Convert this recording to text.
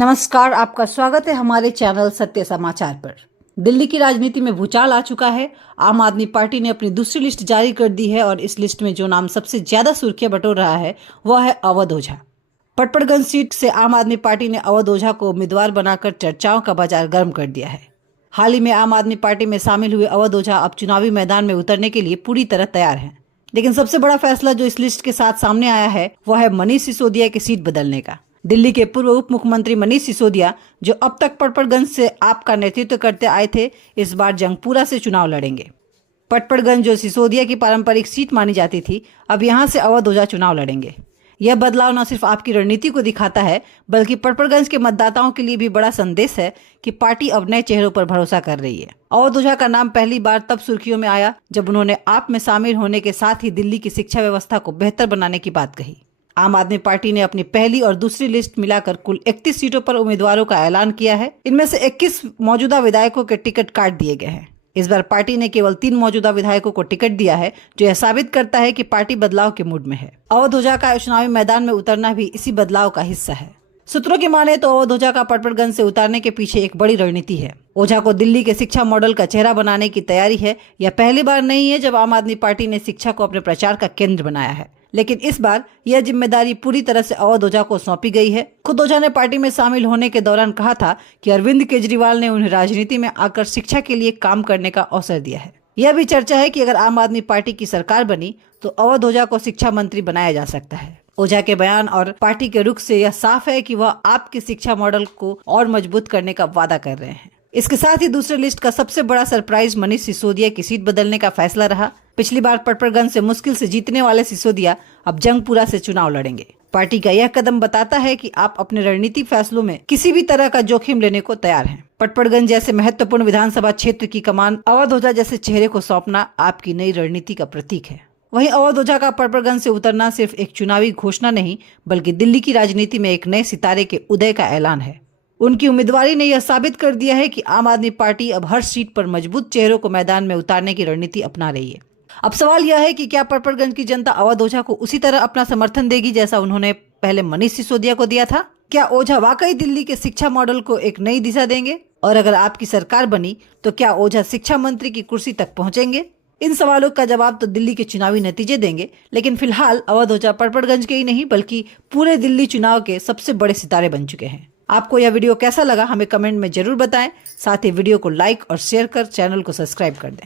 नमस्कार, आपका स्वागत है हमारे चैनल सत्य समाचार पर। दिल्ली की राजनीति में भूचाल आ चुका है। आम आदमी पार्टी ने अपनी दूसरी लिस्ट जारी कर दी है और इस लिस्ट में जो नाम सबसे ज्यादा सुर्खियां बटोर रहा है वह है अवध ओझा। पटपड़गंज सीट से आम आदमी पार्टी ने अवध ओझा को उम्मीदवार बनाकर चर्चाओं का बाजार गर्म कर दिया है। हाल ही में आम आदमी पार्टी में शामिल हुए अवध ओझा अब चुनावी मैदान में उतरने के लिए पूरी तरह तैयार हैं। लेकिन सबसे बड़ा फैसला जो इस लिस्ट के साथ सामने आया है वह है मनीष सिसोदिया की सीट बदलने का। दिल्ली के पूर्व उप मुख्यमंत्री मनीष सिसोदिया, जो अब तक पटपड़गंज से आप का नेतृत्व करते आए थे, इस बार जंगपुरा से चुनाव लड़ेंगे। पटपड़गंज, जो सिसोदिया की पारंपरिक सीट मानी जाती थी, अब यहां से अवध ओझा चुनाव लड़ेंगे। यह बदलाव न सिर्फ आपकी रणनीति को दिखाता है, बल्कि पटपड़गंज के मतदाताओं के लिए भी बड़ा संदेश है कि पार्टी अब नए चेहरों पर भरोसा कर रही है। अवध ओझा का नाम पहली बार तब सुर्खियों में आया जब उन्होंने आप में शामिल होने के साथ ही दिल्ली की शिक्षा व्यवस्था को बेहतर बनाने की बात कही। आम आदमी पार्टी ने अपनी पहली और दूसरी लिस्ट मिलाकर कुल 31 सीटों पर उम्मीदवारों का ऐलान किया है। इनमें से 21 मौजूदा विधायकों के टिकट काट दिए गए हैं। इस बार पार्टी ने केवल 3 मौजूदा विधायकों को टिकट दिया है, जो यह साबित करता है कि पार्टी बदलाव के मूड में है। अवध ओझा का चुनावी मैदान में उतरना भी इसी बदलाव का हिस्सा है। सूत्रों की माने तो अवध ओझा का पटपड़गंज से उतारने के पीछे एक बड़ी रणनीति है। ओझा को दिल्ली के शिक्षा मॉडल का चेहरा बनाने की तैयारी है। यह पहली बार नहीं है जब आम आदमी पार्टी ने शिक्षा को अपने प्रचार का केंद्र बनाया है, लेकिन इस बार यह जिम्मेदारी पूरी तरह से अवध ओझा को सौंपी गई है। खुद ओझा ने पार्टी में शामिल होने के दौरान कहा था कि अरविंद केजरीवाल ने उन्हें राजनीति में आकर शिक्षा के लिए काम करने का अवसर दिया है। यह भी चर्चा है कि अगर आम आदमी पार्टी की सरकार बनी तो अवध ओझा को शिक्षा मंत्री बनाया जा सकता है। ओझा के बयान और पार्टी के रुख से यह साफ है कि वह आपके शिक्षा मॉडल को और मजबूत करने का वादा कर रहे हैं। इसके साथ ही दूसरे लिस्ट का सबसे बड़ा सरप्राइज मनीष सिसोदिया की सीट बदलने का फैसला रहा। पिछली बार पटपड़गंज से मुश्किल से जीतने वाले सिसोदिया अब जंगपुरा से चुनाव लड़ेंगे। पार्टी का यह कदम बताता है कि आप अपने रणनीतिक फैसलों में किसी भी तरह का जोखिम लेने को तैयार हैं। पटपड़गंज जैसे महत्वपूर्ण विधानसभा क्षेत्र की कमान अवध ओझा जैसे चेहरे को सौंपना आपकी नई रणनीति का प्रतीक है। वहीं अवध ओझा का पटपड़गंज से उतरना सिर्फ एक चुनावी घोषणा नहीं, बल्कि दिल्ली की राजनीति में एक नए सितारे के उदय का ऐलान है। उनकी उम्मीदवारी ने यह साबित कर दिया है कि आम आदमी पार्टी अब हर सीट पर मजबूत चेहरों को मैदान में उतारने की रणनीति अपना रही है। अब सवाल यह है कि क्या पटपड़गंज की जनता अवध ओझा को उसी तरह अपना समर्थन देगी जैसा उन्होंने पहले मनीष सिसोदिया को दिया था? क्या ओझा वाकई दिल्ली के शिक्षा मॉडल को एक नई दिशा देंगे? और अगर आपकी सरकार बनी तो क्या ओझा शिक्षा मंत्री की कुर्सी तक पहुंचेंगे? इन सवालों का जवाब तो दिल्ली के चुनावी नतीजे देंगे, लेकिन फिलहाल अवध ओझा पटपड़गंज के ही नहीं बल्कि पूरे दिल्ली चुनाव के सबसे बड़े सितारे बन चुके हैं। आपको यह वीडियो कैसा लगा हमें कमेंट में जरूर बताएं। साथ ही वीडियो को लाइक और शेयर कर चैनल को सब्सक्राइब कर दें।